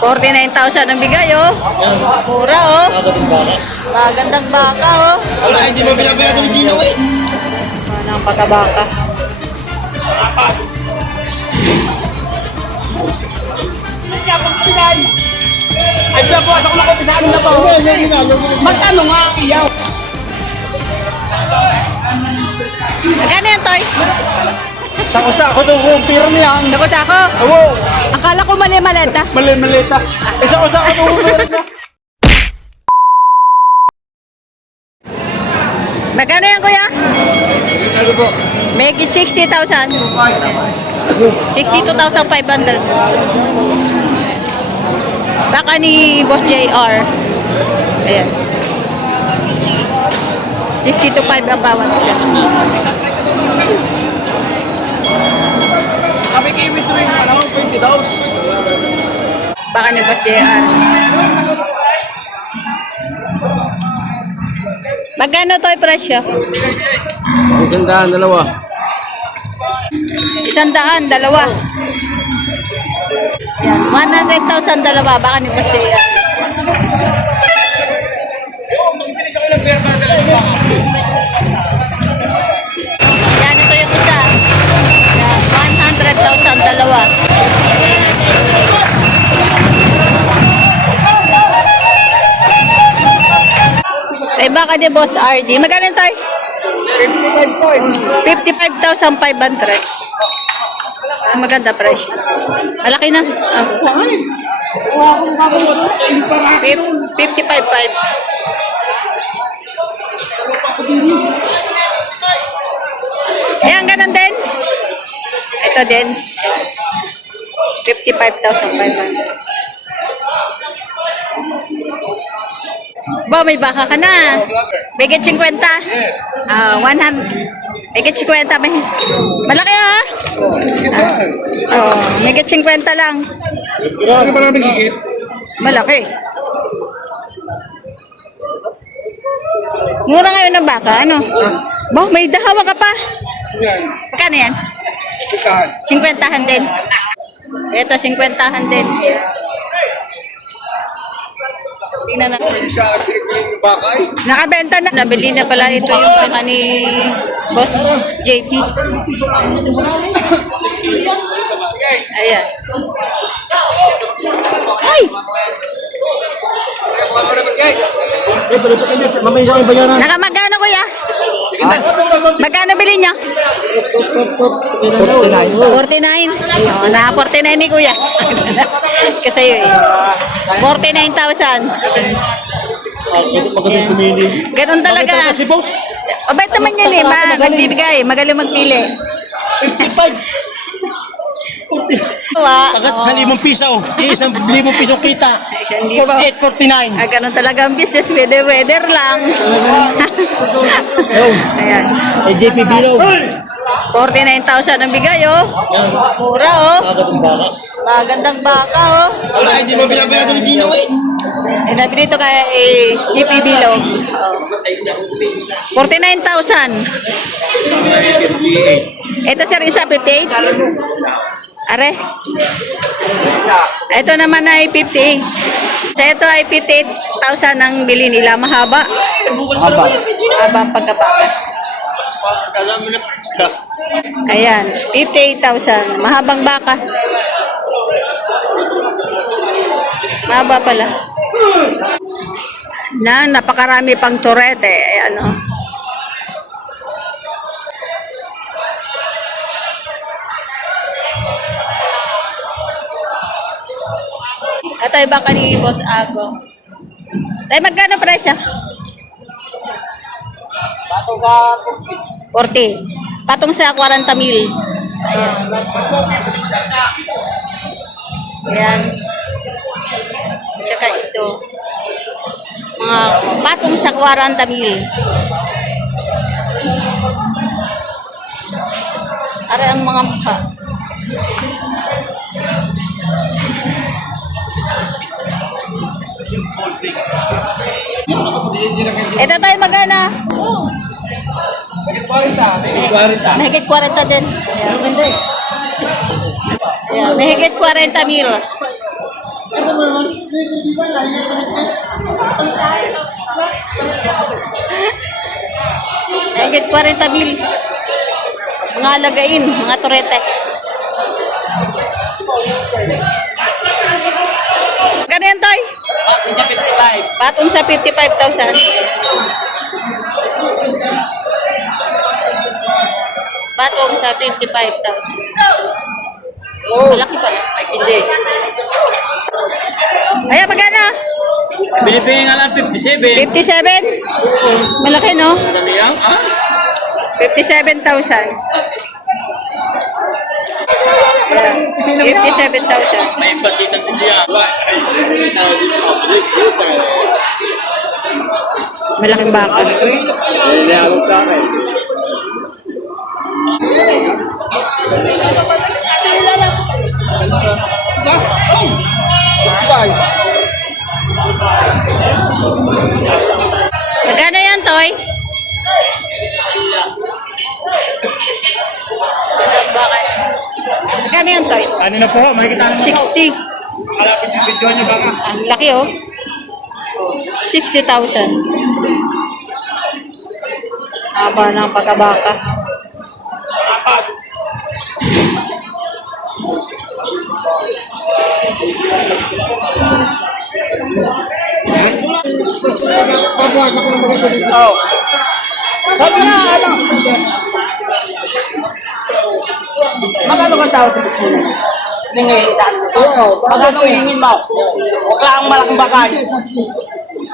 49,000 ang bigay, oh. Mura, oh. Magandang baka, oh. Wala, hindi mo binabayaran ni Gino eh. Ano ang pagkabaka? Ay, siya po, ako lang sa akin na po. Magkano nga ang iyaw? Magkano yan, Toy? Sa ko itong kumpira niya. Dapat ako. Oo. Akala ko mali-maleta. Mali-malita. Sa ko itong kumpira niya. Magkano yan, kuya? Ano po? Make it 60,000. 62,500. Baka ni Boss JR. Ayan. 62,500 ang bawat isa. Kami kayo withdrawing, ano, 20 daw. Baka ni Boss JR. Magkano to yung presyo? 100, dalawa. 100, dalawa. Yan, 100,000 dalawa. Baka ni Boss JR. Yan, ito yung isa. Yan, 100,000 dalawa. Eh, baka ni Boss RD. Magkano tayo? 55,500. Ang maganda presyo. Malaki na. Ah. 55,500. Ayan, ganun din. Ito din. 55,500. Ba, may baka ka na. Megit 50. Ah, 100. Megit 50. Malaki ah. Oh, megit 50 lang. Ano ba namin higit? Malaki. Mura ngayon ng baka, ano? Ba, may dahawa ka pa. Yan. Magkano yan? Ikahan. 50-han din. Ito, 50-han din. Tingnan natin. Isa ang yung bakay. Nakabenta na. Nabili na pala ito yung baka ni Boss JP. Ayan. Ay! Nakamagkano kuya? Magkano bili niya? 49. 49? Oh, na 49 ni kuya. Kasi yun eh. 49,000. Ganun talaga. Kasi boss, Abay naman yan eh. Nagbibigay. Magaling magpili. 55. Agad sa 5 piso. Isang 5 piso kita. 48, 49. Ah, ganun talaga ang business. Weather lang. Ayan. JP Bilo. 49,000 ang bigay, oh. Mura, oh. Magandang baka, oh. Wala, hindi mo binabayaran ni Gino eh. Eh, nabili ito kay GP Bilo. 49,000. Ito, sir, isa 58. Are. Ito naman ay 50. So, ito ay 58,000 ang bili nila. Mahaba. Mahaba ang pagkabaka. Alam mo na. Ayan, 58,000. Mahabang baka. Mahaba pala. Napakarami pang turete. Ayan, oh. Ito ay baka ni Boss Ago. Tayo, magkano presyo? Patong sa 40. Patong sa 40,000. Ayan. Tsaka ito. Mga patong sa 40,000. Are ang mga mukha. Ito tayo magana. Mahigit 40 din. Ayan, mahigit 40,000. Higit 40 mil. Mga alagain, mga turete. Magkano yan, Toy? Isa 55. Patong sa 55,000. Patong sa 55,000. Oh, Malaki pala. ay hindi. Ayan, magkano? Binibigyan nga lang 57. 57? Malaki, no? Sabi yan, ah? 57,000. 57,000. May pasitang din siya. Malaking baka. Magkano yan, Toy? Magkano yan, Toy? Ano na po? Makikita na 60. malapit sa video niyo baka. Ang laki, oh. 60,000. Haba ng pagkabaka. Oh. Sabi na, ano? Magkano kang tawag ko gusto mo? Nangyayari sa akin. Magkano hihingin mo? Huwag ka ang malaking bakay.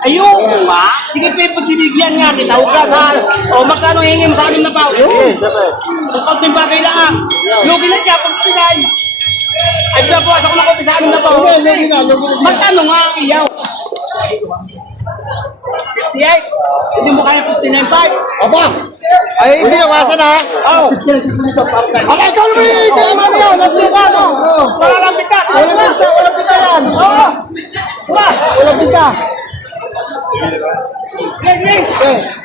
Ayun, ma. Hindi kayo pagdibigyan nga kita. Huwag ka sa... O, magkano hihingin mo sa akin na pa? Ayun. Kung kaunting bagay lang. Lugi na siya pag pinay. Ay, nabuwas ako ng kopi sa akin na pa. Magkano nga ang iyaw? 58. Hindi mo kaya 59.5. Aba! Ay, hindi nawasan ha! Oh. Aba, ikaw naman yung ikaw! Ano yun? Ano ka, no? Malalambit ka. Walang pita! Walang pita yan! Oo. Wala. Walang pita! Yes, yes.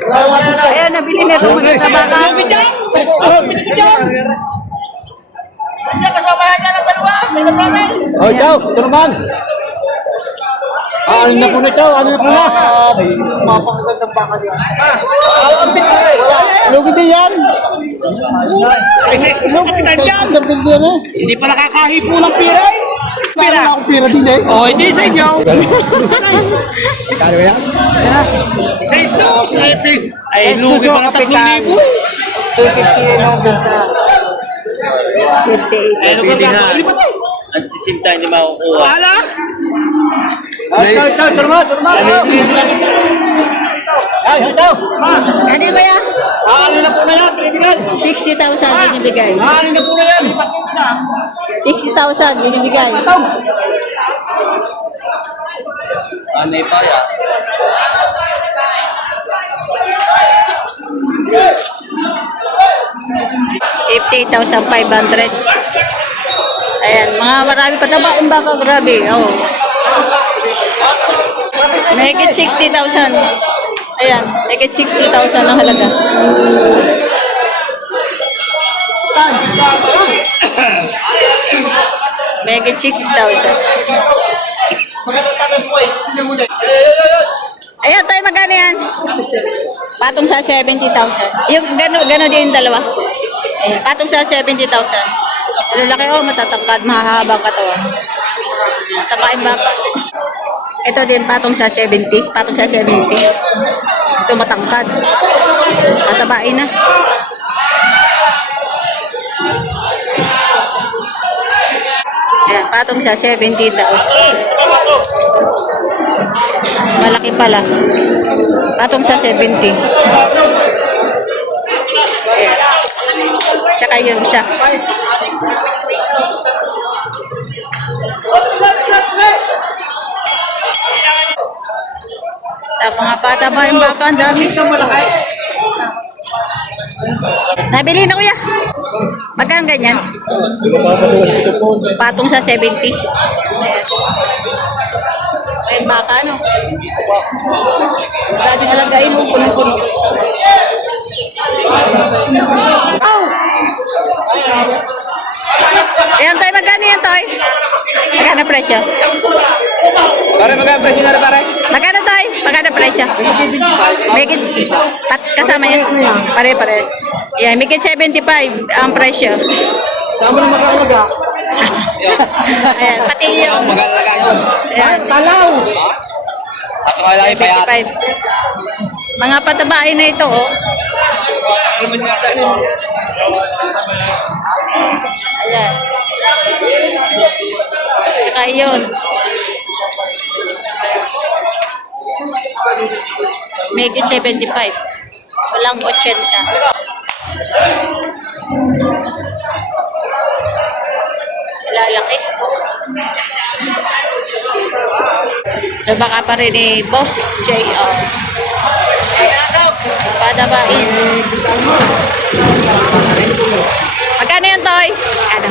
Walang pita! Ayan, nabili na itong maganda baka. Lumit dyan. Lumit dyan. Kanya kasama yan ang dalawa. May nagkamay. Oh, ikaw! Ito naman! Ano na po na ikaw? Ano na po na? Ay, mapakagandang baka niya. Lugin din yan! Ay, sa isang kapitan dyan. Isang din yan eh! Hindi pa nakakahipo ng pira eh. Pira. Akong pira din eh! Oh, hindi sa inyo. Kano yan? Isa istos. Ay, lugi pa ng 3,000. 250 yung benta. 58. Ano ba gagawin pa tayo? Ang sisinta hindi makukuha. Wala. Ito, ito, turma! Ay, ito! Ma! Ano ba yan? Ano na po na yan? Kaibigan! 60,000 binibigay. Ano na po na yan? 60,000 binibigay. Ano pa yan? $58,500. Ayan, mga marami pa tabain baka, grabe. Oh. Mahigit 60,000. Ayan, mahigit 60,000 ang halaga. Mahigit 60,000. Ayan, tayo magkano yan? Patong sa 70,000. Yung gano'n din yung dalawa. Ayan, patong sa 70,000. Lalaki, oh, matatangkad, mahahabang katawan. Tapain ba pa? Ito din, patong sa 70. Patong sa 70. Ito matangkad. Matabain na. Ayan, patong sa 70,000. Malaki pala. Patong sa 70. Ayan. Saka yung isa. Mga bata ba yung baka? Ang dami. Nabili na kuya. Magkano ganyan? Patong sa 70. Ayan. Ayun baka ano. Daming alagain mo. Punong-puno. Oh! Ayan tayo. Magkano yan tayo? Magkano presyo? Pare, magkano presyo na rin, pare? Magkano tayo? Magkano presyo? Megit, kasama yan? Pare-pares. Yan, megit 75 ang presyo. Saan mo na mag-aalaga? Ayan, pati yung... Mag-aalaga yun. Ayan, Talaw! Kaso nga lang yung payat. 75. Mga patabain na ito, oh. Ayan. Saka yun. Megit 75. Walang 80. Lalaki. So baka pa rin ni Boss JR. Padabain. Magkano yan, Toy? Ano?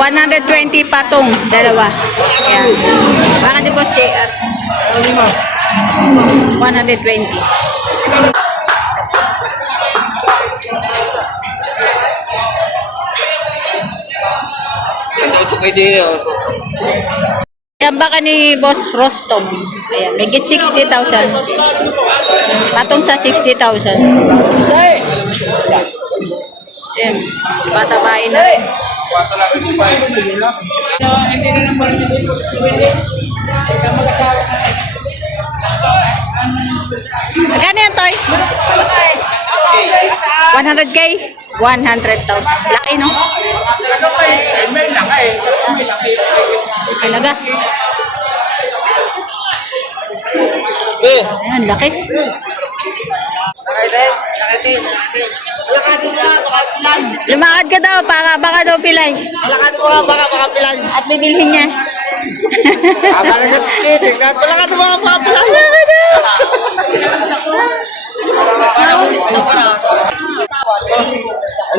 120 patong. Dalawa. Ayan. Baka ni Boss JR. 120. Gusto kayo din yun. Yan baka ni Boss Rostom. Ayan, may git 60,000. Patong sa 60,000. Ayan, patabain na rin. Magkano yan, Toy? 100K? 100,000. Laki, no? Talaga. Ayan, laki. Lumakad ka daw, baka daw pilay. Malakad mo nga, baka pilay. At bibilhin niya. Abang na kiting. Malakad mo nga, baka pilay.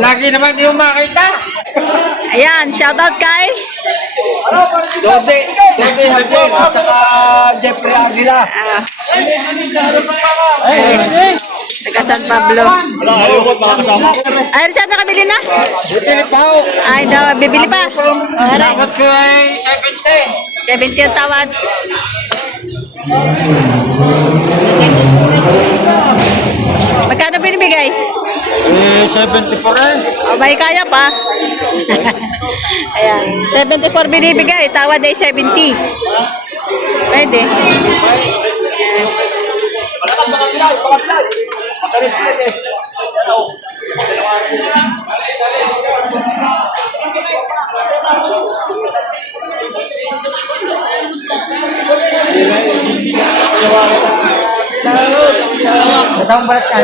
Lagi naman di mo makita. Ayan, shoutout kay Dode Haldin at saka Jeffrey Aguila. taga San Pablo. Ayokot mga kasama ko. Ay, saan nakabili na? Bibili pa ako. Ay, bibili pa. Alright. Dapat ko ay 70. 70 ang tawad. Magkano binibigay? 74 eh. O, may kaya pa. Ayan, 74 binibigay. Tawad ay 70. Pwede. Datang balik ka.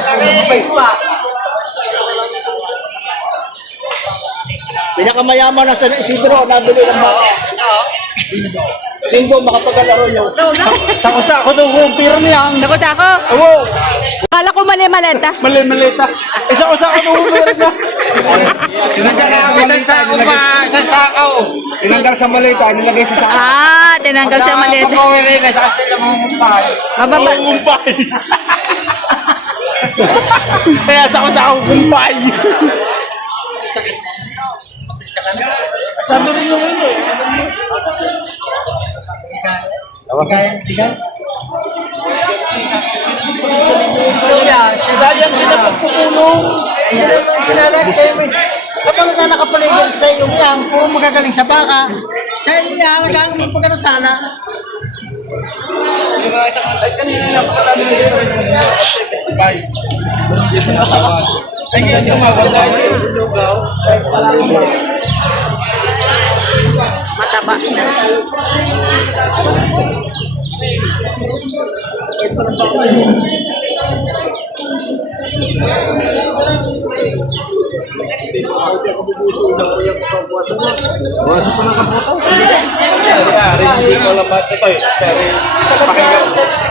Pinakamayaman na San Isidro, nabili ng baka. Linggo, makapagalaro yun. Sa kusa ako itong kumpira niya. Naku, Tsako. Oo, Kala ko mali-maleta. mali-malita. Isa kusa ako itong kumpira niya. Tinanggal ako sa sakaw. Tinanggal sa malita, nilagay sa sakaw. Ah, tinanggal sa maleta. Pagkawin na sa kastil ng mga mumpay. Mababa. Mumpay. Kaya sa kusa ako kumpay. Sabi rin yung ano eh. Sayang din ang pagpupulong. Sinalag kayo eh. Katulad na nakapaligid sa iyo yan, puro magagaling sa baka. Sa iyo yan, nagkakaroon pagkano sana. Yung mga isang ay kanina na pagkatalo nyo yun. Bye. Ay, yan yung maganda siya. Mataba na.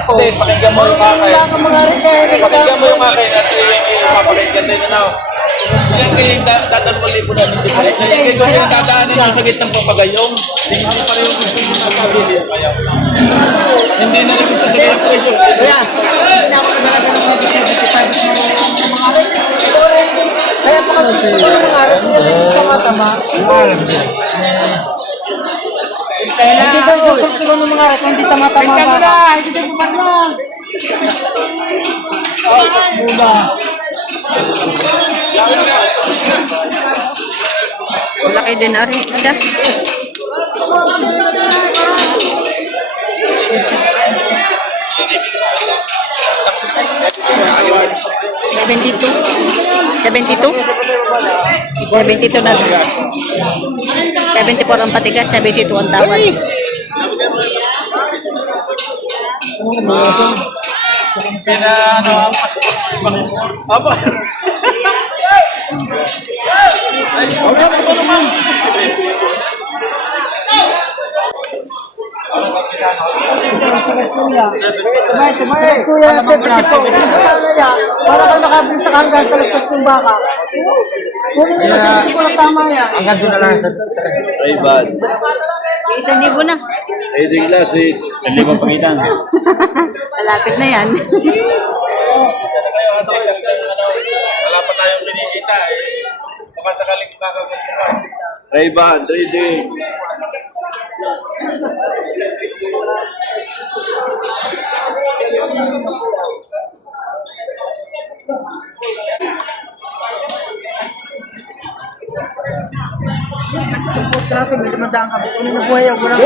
Pakinggan mo yung kakay. Pakinggan mo yung kakay at papakinggan din na. Yan kayo yung dadalawang libo na ng diferensya. Yan kayo yung dadaanin nyo sa gitnang papagayong. Hindi mo pa rin yung gusto nyo magkabili. Hindi na rin gusto sa gitnang presyo. Kaya, kaya pa kasi sa mga arat, hindi rin ito matama. Hindi ba susulsulo ng mga rin, hindi tama-tama ba? Hindi tayo pumarla. Oh, muna. Laki din ari. Isa. $72. 72 na. 74 ang patigas, 72 ang tawad. Ano ang passport ni Bangor? Apa? Ay, okay po naman. Tumay, kuya, 74. Para ka nakabili sa hanggang sa lakas ng baka. Kunin nyo na 74 ang tama yan. Hanggang doon na lang sa Ray-Ban. 1,000 na. Reading glasses. Malapit na yan. Wala pa tayong kinikita eh. Baka sakaling makakagusto. Ray-Ban, reading. support natin. May limandaan ka. Kunin na buhay ako lang.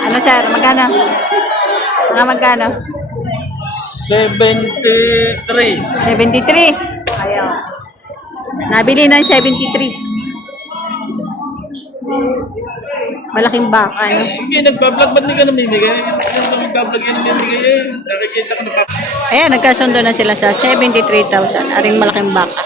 Ano sir, magkano? Mga magkano? 73. 73. Ayaw. Nabili ng 73. Malaking baka, no? Hindi, nagpa-vlog. Ba't hindi ka namimigay? Yung nagpa-vlog yan namimigay eh. Nakikita ko nagpa- Ayan, nagkasundo na sila sa 73,000. Aring malaking baka.